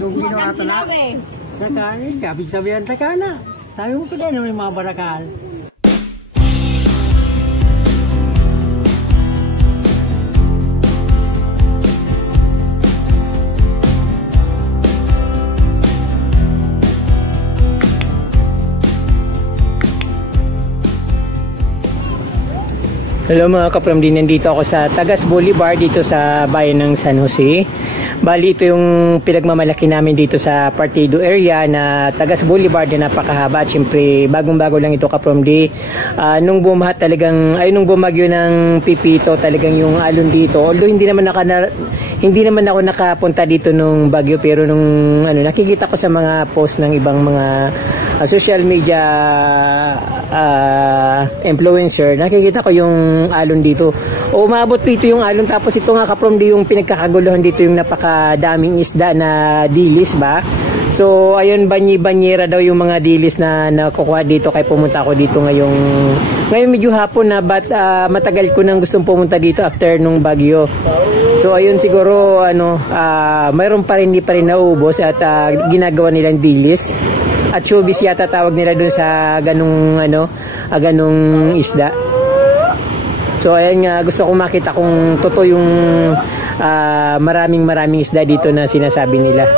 Yung ginawa ko na. Sakanin, kabig sabihan sakana. Sabi mo ko din, may mga barakal. Hello mga kapramdi, nandito ako sa Tagas Boulevard dito sa bayan ng San Jose. Bali ito yung pinagmamalaki namin dito sa Partido area na Tagas Boulevard na napakahaba. At syempre bagong-bago lang ito kapramdi. Nung bumaha talagang, nung bumagyo ng Pipito talagang yung alon dito. Although hindi naman ako nakapunta dito nung bagyo, pero nung nakikita ko sa mga post ng ibang mga social media influencer, nakikita ko yung alon dito. O umabot dito yung alon, tapos ito nga kapramdi yung pinagkakaguluhan dito, yung napakadaming isda na dilis ba. So ayun, banyi-banyera daw yung mga dilis na nakukuha dito, kaya pumunta ako dito ngayon medyo hapon na, but matagal ko nang gustong pumunta dito after nung bagyo. So ayun, siguro mayroon pa rin, hindi pa rin naubos at ginagawa nilang dilis at chubis yata tawag nila dun sa ganung isda. So ayan nga, gusto ko makita kung totoo yung maraming isda dito na sinasabi nila.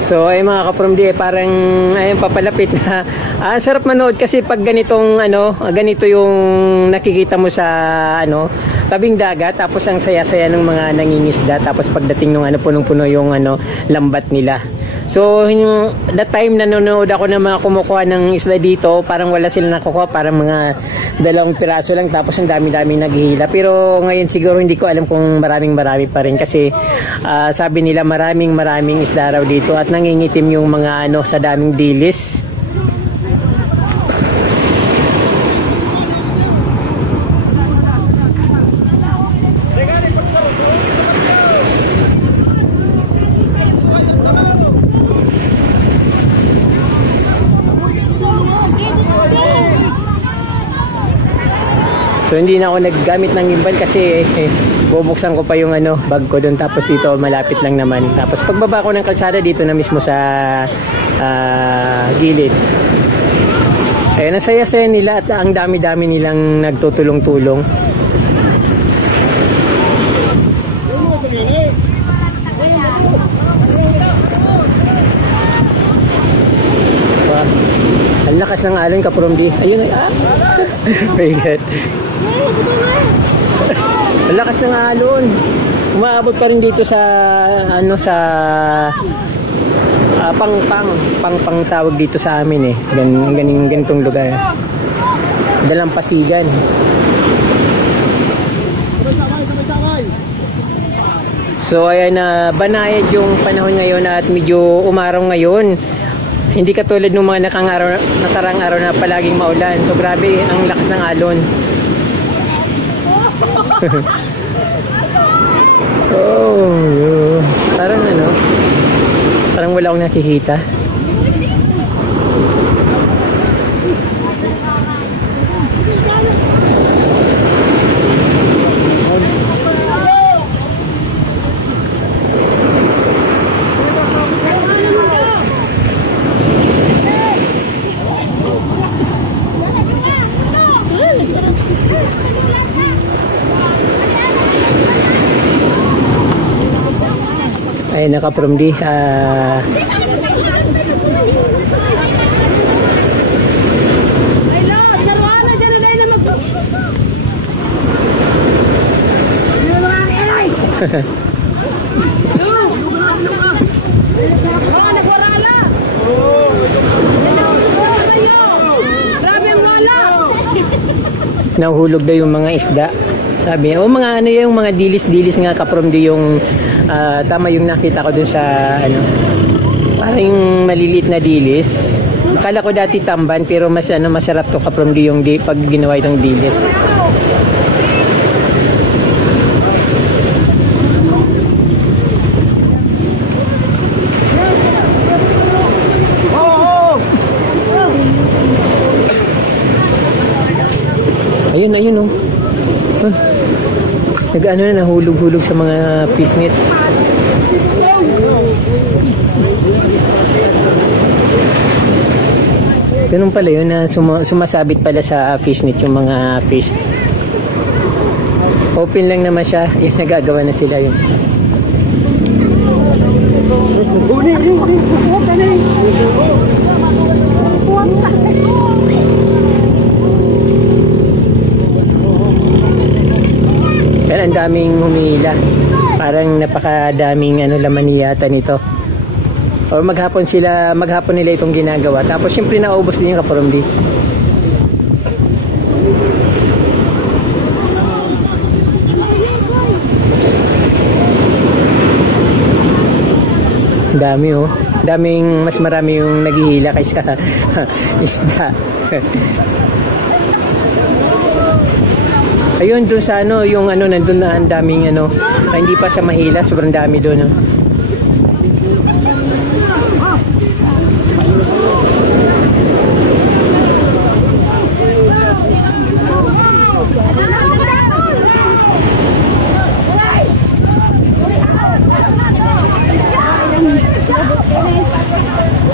So ay mga kapramdi, parang ayun, papalapit na. Sarap manood kasi pag ganitong ganito yung nakikita mo sa tabing dagat, tapos ang saya-saya ng mga nangingisda, tapos pagdating ng punong-puno yung lambat nila. So that time nanonood ako ng mga kumukuha ng isda dito, parang wala sila nakukuha, parang mga 2 piraso lang, tapos ang dami-dami naghihila. Pero ngayon siguro hindi ko alam kung marami pa rin, kasi sabi nila maraming isda raw dito at nangingitim yung mga sa daming dilis. So hindi na ako naggamit ng gimbal kasi bubuksan ko pa yung bag ko doon, tapos dito malapit lang naman. Tapos pagbaba ko ng kalsada dito na mismo sa gilid. Ayun, ang saya-saya nila at ang dami-dami nilang nagtutulong-tulong. Ang lakas ng alon kapramdi. Ayun, very good. Ang lakas ng alon. Umaabot pa rin dito sa pang tawag dito sa amin ganitong lugar. Dalampasigan. So ayan, banayad yung panahon ngayon at medyo umaraw ngayon. Hindi katulad ng mga nakarang araw na palaging maulan. So grabe ang lakas ng alon. Parang wala akong nakikita. Ay nakapramdi, nahulog daw yung mga isda. Sabi, yung mga dilis-dilis nga kapramdi yung Tama yung nakita ko dun sa ano, parang maliliit na dilis. Kala ko dati tamban, pero mas ano, masarap to kaprom yung pag ginawa itong dilis. Ayun oh. Nag-ano na, nahulog-hulog sa mga pisnit. Ganun pala yun, na sumasabit pala sa fishnet yung mga fish. Open lang naman siya, yung nagagawa na sila yun. Pero ang daming humihila. Parang napakadaming laman yata nito. O maghapon nila itong ginagawa. Tapos syempre naubos din yung kaporomdi. Dami oh. Mas marami yung naghihila kaysa isda. Ayun, dun sa yung nandun na ang daming hindi pa siya mahila, sobrang dami dun.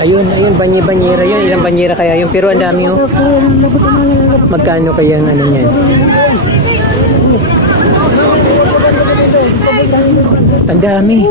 Ayun, banyera yun. Ilang banyera kaya yun? Pero ang dami oh. Magkano kaya ang niyan? Ang dami.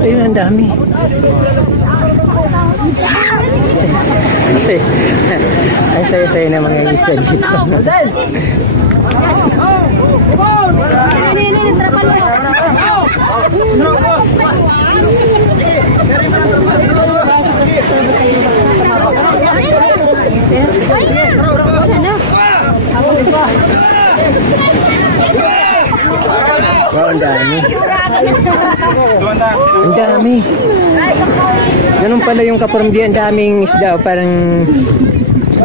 Ayun, ang dami. Ay, saya-saya na mga isda dito. Wow, ang dami. Ang dami. Ganun pala yung kaporomdi, ang daming isda. Parang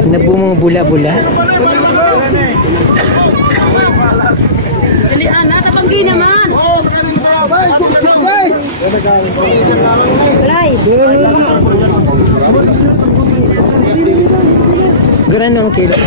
nabumubula-bula. Dalian na, tapanggi naman. Garan ang kilo.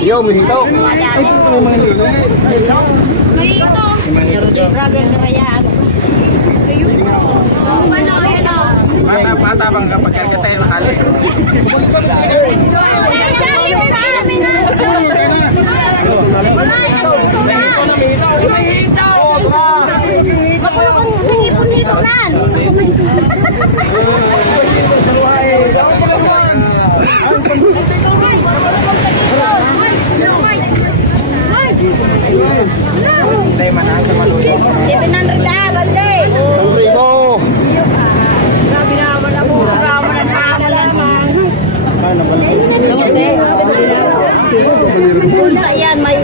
Yo, mahito. Mata bang kapag kakatay ng hali? Ayan, may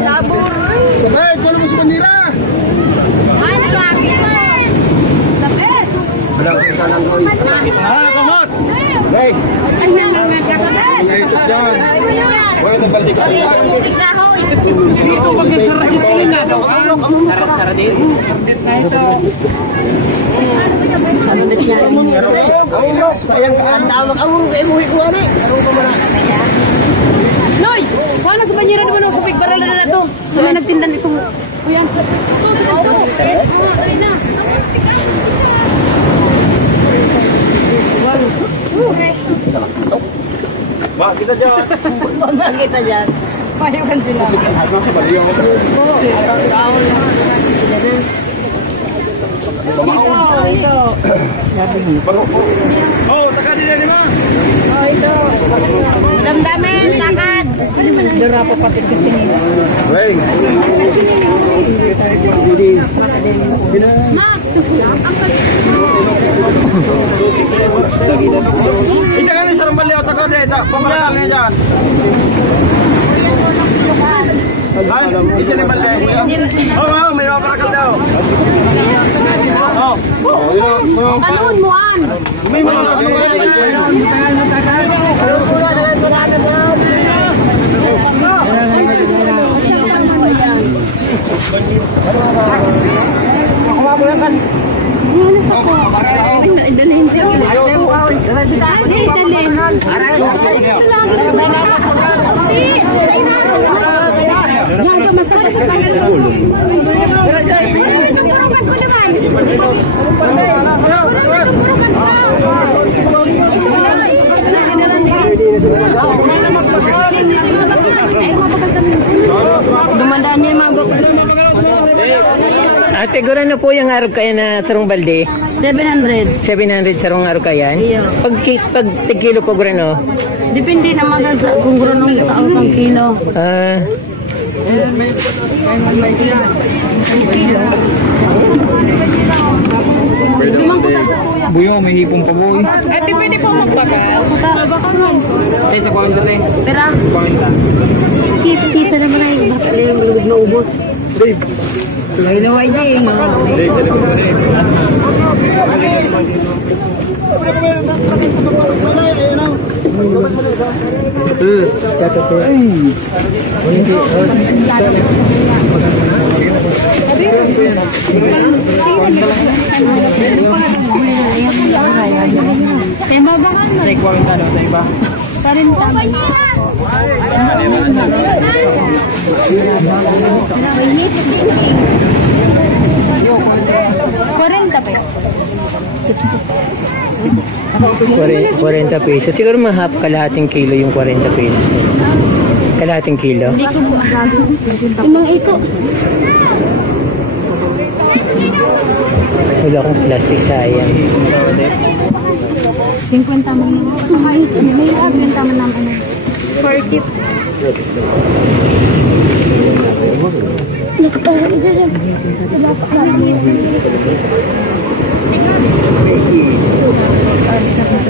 sabor. Sabay, wala mo sa bandira. Ay, nagkakit. Sabit. Wala ko ka lang gawin. Ah, kamot. Guys! Ito dyan. Huwag ito balik ka. Dito magkakaroon na daw. Sara din. Sayang ka. Ang tawag ang mong kaimuhi ko ano. Noy! Wala sa banyera naman ako sa pigbaral na na to. So may nagtindan dito. Kuya. Ma, kita dyan. Bang kita dyan. Payawan din lang. Ano sa baliyo? Ito. Oh, taka din na ma. Damdamin, lakad. Dura pa pati kitinino. Weng. Ma! Ika ka ni sarang baliyo. Taka din. Pamalang niya dyan. Ay, isa ni baliyo. Oh, may maparakal daw. Oh. Panahon mo an. May Dumandaan niya yung mga buklo. Ate, gura na po yung araw kaya na sarong balde. 700. 700 sarong araw kaya. Iyo. Pag tig-kilo po gura no? Depende naman sa kung gano'n nung tao pang kilo. Ah, Limang kusa sa kuya. Buyo, may hipong pa boy. Ate, pwede po magbakal. Magbakal nun. Kaya sa kwanta na eh. Pera? Kwanta. Kisa naman ay bakal yung malugod na ubos. Ay, naway din. Kaya mabakal na. May kwanta daw tayo ba? Karin tamay. Korenta pa yun. 40 pesos. Siguro mahap kalahating kilo yung 40 pesos na. Kalahating kilo. Imang ito. Wala akong plastic, sayang. 50 man naman. Suhay. May 50 man naman. 40.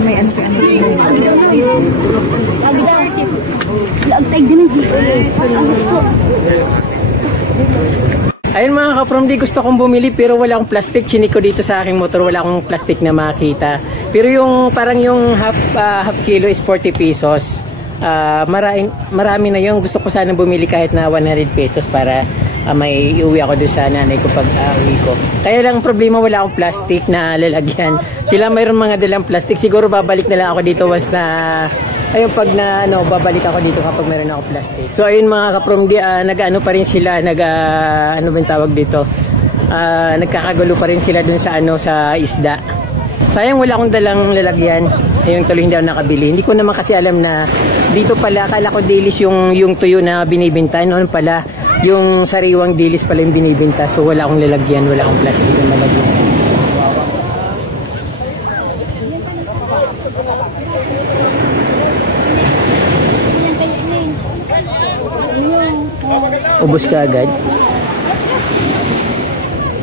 May ano ka ano. Lagtay din ang Ayun mga ka-from di, gusto kong bumili pero wala akong plastic. Chinik ko dito sa aking motor, wala akong plastic na makita. Pero yung parang yung half kilo is 40 pesos. Marami na yung gusto ko sana bumili kahit na 100 pesos para may iuwi ako doon sa nanay ko pag uwi ko. Kaya lang problema, wala akong plastic na lalagyan. Sila mayroon mga dalang plastic. Siguro babalik na lang ako dito once na ayun, pag na babalik ako dito kapag meron ako plastic. So ayun mga ka-from di, nag-ano pa rin sila, ano ba yung tawag dito? Nagkakagulo pa rin sila dun sa sa isda. Sayang wala akong dalang lalagyan. Ayun, tuloy hindi ako nakabili. Hindi ko naman kasi alam na dito pala, akala ko dilis yung tuyo na binibinta. Noon pala, yung sariwang dilis pala yung binibinta. So wala akong lalagyan, wala akong plastic na lalagyan. Ubus ka agad.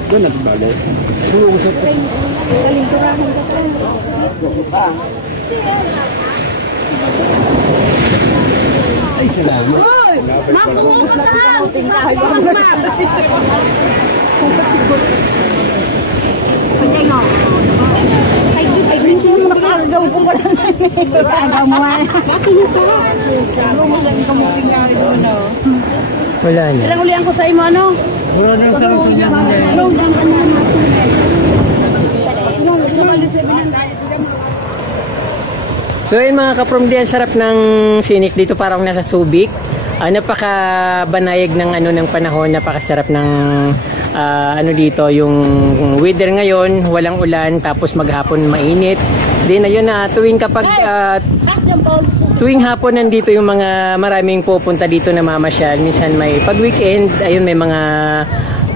Doon nagbalik. Ay, salamat. Makubos na ito. Tayo ay, hindi mo nakakagaw kung wala na. Wala na. Ilang ulian ko sa imo, ano? Wala na sa uso niya. So yun mga kaprom, ang sarap ng sinik dito, parang nasa Subic. Napakabanayag ng ng panahon, napakasarap ng dito, yung weather ngayon, walang ulan, tapos maghapon mainit. Then ayun na, tuwing hapon nandito yung mga maraming pupunta dito na mamasyal. Minsan may pag weekend, ayun may mga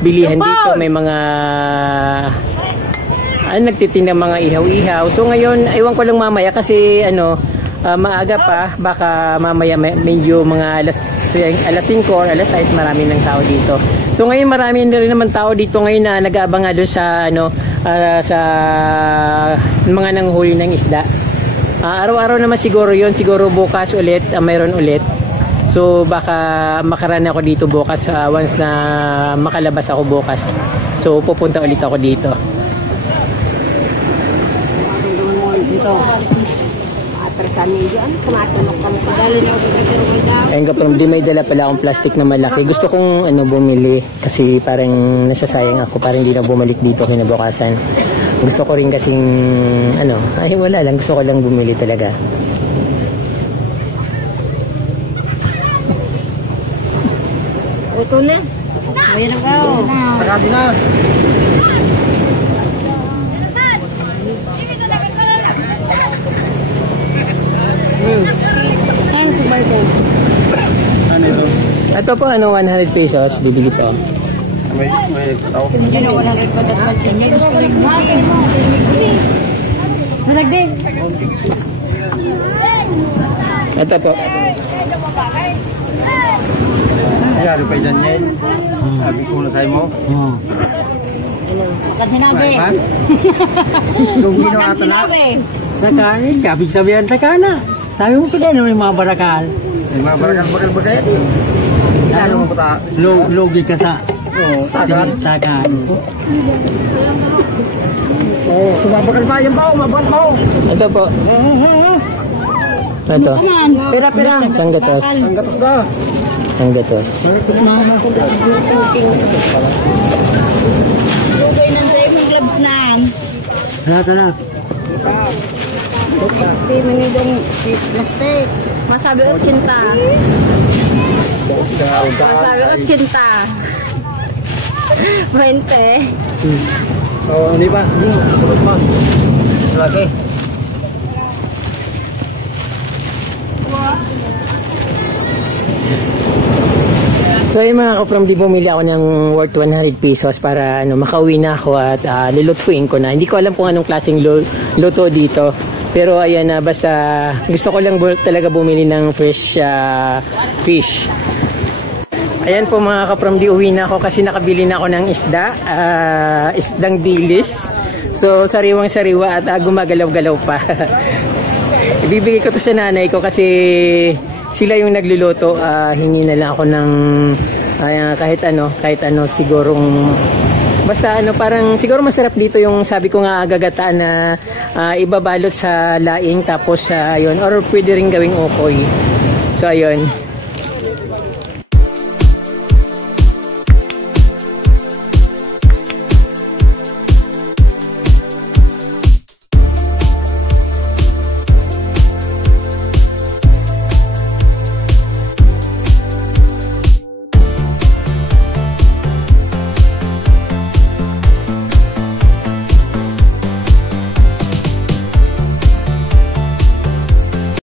bilihan dito, may mga nagtitinda mga ihaw-ihaw. So ngayon, ewan ko lang mamaya kasi maaga pa, baka mamaya medyo mga alas 5 or alas 6 marami ng tao dito. So ngayon marami rin naman tao dito ngayon na nag-aabang nga doon sa sa mga nanghuli ng isda. Araw-araw naman siguro yon, siguro bukas ulit, mayroon ulit. So baka makaraan ako dito bukas once na makalabas ako bukas. So pupunta ulit ako dito. Ayun kaprom, di may dala pala akong plastic na malaki. Gusto kong bumili kasi parang nasasayang ako, parang hindi na bumalik dito kinabukasan. Gusto ko rin kasing wala lang, gusto ko lang bumili talaga. Ito na. Ayan ang kao. Takati na. Ayan sa birthday. Ano ito? Ito po 100 pesos, bibili po. May tao. Hindi na 100 pa dapat. Nalagday. Ito po. Yari pa dyan yan. Sabi ko na sa'yo mo. Makan sinabi. Yung ginawa sa na. Sa kanin, kapig sabihan sa kana. Sabi mo ko din, may mga barakal. May mga barakal ba kayo? Ano mo puta? Logi ka sa Tagan. tagan. Sumabakal pa yan pa. Mabat mo. Ito po. Ito. Pira-pira. Isang gatos. Ang gatos ka. Isang gatos. Lugay ng saving gloves na. Tara. Di manigong plastic. Masabi 80. Masabi 80. 20. Hindi pa. Tulog mo. Lagi. So yung mga kaprom, di bumili ako ng worth 100 pesos para makauwi na ako at lulutuin ko na. Hindi ko alam kung anong klaseng luto dito. Pero ayan na, basta gusto ko lang talaga bumili ng fresh fish. Ayan po mga kaprom, di uwi na ako kasi nakabili na ako ng isdang dilis. So sariwang-sariwa at gumagalaw-galaw pa. Ibibigay ko to sa nanay ko kasi sila yung nagluluto. Hingi na lang ako ng kahit ano sigurong basta parang siguro masarap dito yung sabi ko nga gagataan na ibabalot sa laing tapos ayun, or pwede rin gawing okoy. So ayun.